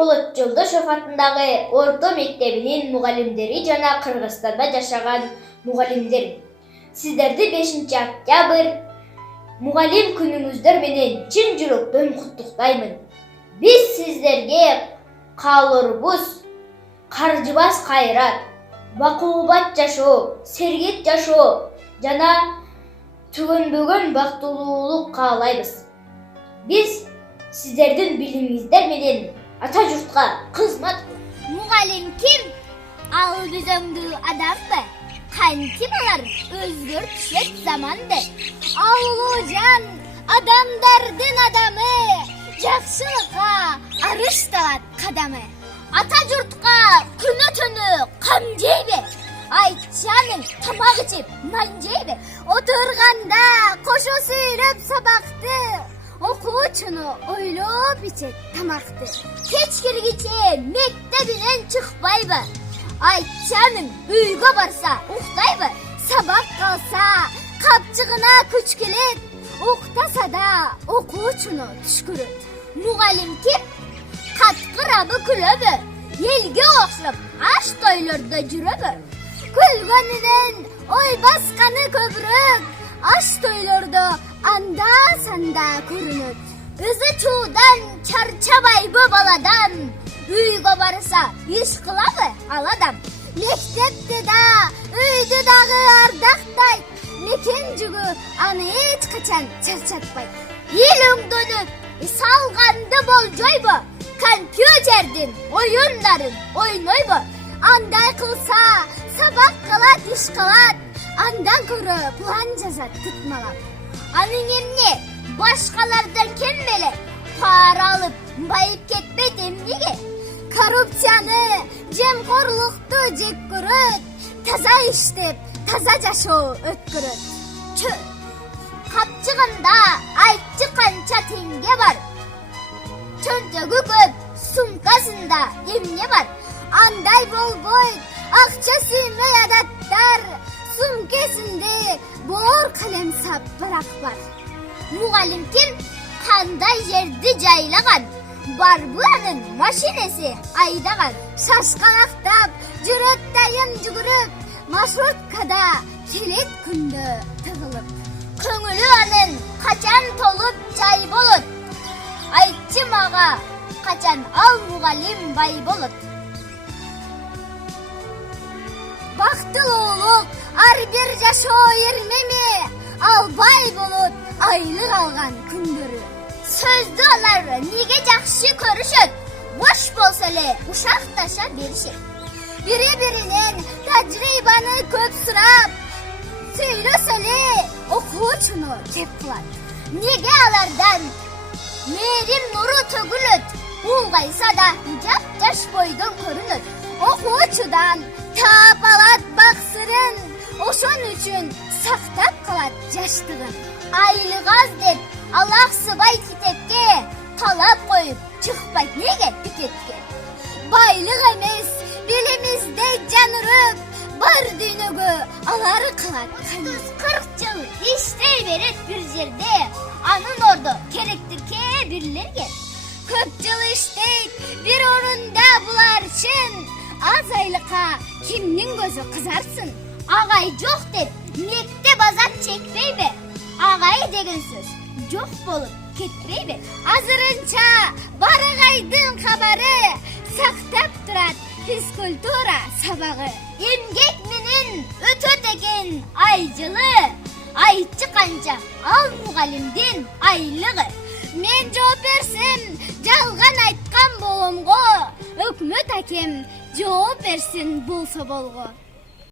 Болот Жолдошов атындагы орто мектебинин мугалимдери жана Кыргызстанда жашаган мугалимдер. Сиздерди 5-октябрь мугалим күнүңүздөр менен чын жүрөктөн куттуктаймын. Биз сиздерге каалоорубуз каржыбас кайрат, бакубат жашоо, сергек жашоо жана түгөнбөгөн бактылуулук каалайбыз. Биз сиздердин билимиңиздер менен ата журтка кызмат. Мугалим ким? Ал биз өңдүү адамбы? Кантип алар өзгөртүшөт заманды? Алуу жан адамдардын адамы, жакшылыкка арышталат кадамы. Ата журтка күнү түнү кам жейби? Айтчанын тамак ичип нан жейби? Отурганда кошо сүйлөп сабакты, окуучуну ойлоп ичет тамакты. Кеч киргиче мектебинен чыкпайбы? Айтчаным үйгө барса уктайбы? Сабак калса капчыгына күч келет, уктаса да окуучуну түш көрөт. Мугалим ким? Каткырабы күлөбү? Элге окшоп аш тойлордо жүрөбү? Күлгөнүнөн ой басканы көбүрөөк, аш тойлордо анда-санда көрүнөт. Өзү чуудан чарчабайбы баладан, үйгө барса иш кылабы ал адам? Мектепти да, үйдү дагы ардактайт, мекен жүгү аны эч качан чарчатпайт. Эл өңдөнүп, салганды болжойбу? Компьютердин оюндарын ойнойбу? Андай кылса сабак калат, иш калат, андан көрө план жазат тытмалап. Анын эмне башкалардан кем беле? Пара алып байып кетпейт эмнеге? Коррупцияны, жемкорлукту жек көрөт, таза иштеп, таза жашоо өткөрөт. Капчыгында айтчы канча теңге бар? Чөнтөгү көп, сумкасында эмне бар? Андай болбойт, акча сүймөй адаттар, сумкесинде боор калем сап барак бар. Мугалим ким? Кандай жерди жайлаган? Барбы анын машинеси айдаган? Шашкалактап, жүрөт дайым жүгүрүп, маршруткада келет күндө тыгылып. Көңүлү анын качан толуп жай болот? Айтчы мага, качан ал мугалим бай болот? Бактылуулук ар бир жашоо эрмеми, ал бай болот айлык алган күндөрү. Сөздү алар неге жакшы көрүшөт? Бош болсо эле ушакташа беришет. Бири-биринен тажрыйбаны көп сурап, сүйлөсө эле окуучуну кеп кылат. Неге алардан мээрим нуру төгүлөт? Улгайса да жап-жаш бойдон көрүнөт. Окуучудан таап алат баксырын, ошон үчүн сактап калат жаштыгын. Айлык аз деп алаксыбай китепке талап коюп чыкпайт неге пикетке? Байлык эмес, билимиздей жан үрөп, бар дүйнөгө алар кылат. 30-40 жыл иштей берет бир жерде, анын орду керектир кээ бирлерге. Көп жыл иштейт бир орунда булар чын, аз айлыкка кимдин көзү кызарсын? Агай жок деп мектеп азап чекпейби? Агай деген сөз жок болуп кетпейби? Азырынча бар агайдын кабары, сактап турат физкультура сабагы. Эмгек менен өтөт экен ай жылы, айтчы канча ал мугалимдин айлыгы. Мен жооп берсем, жалган айткан боломго, өкмөт акем жооп берсин болсо болго.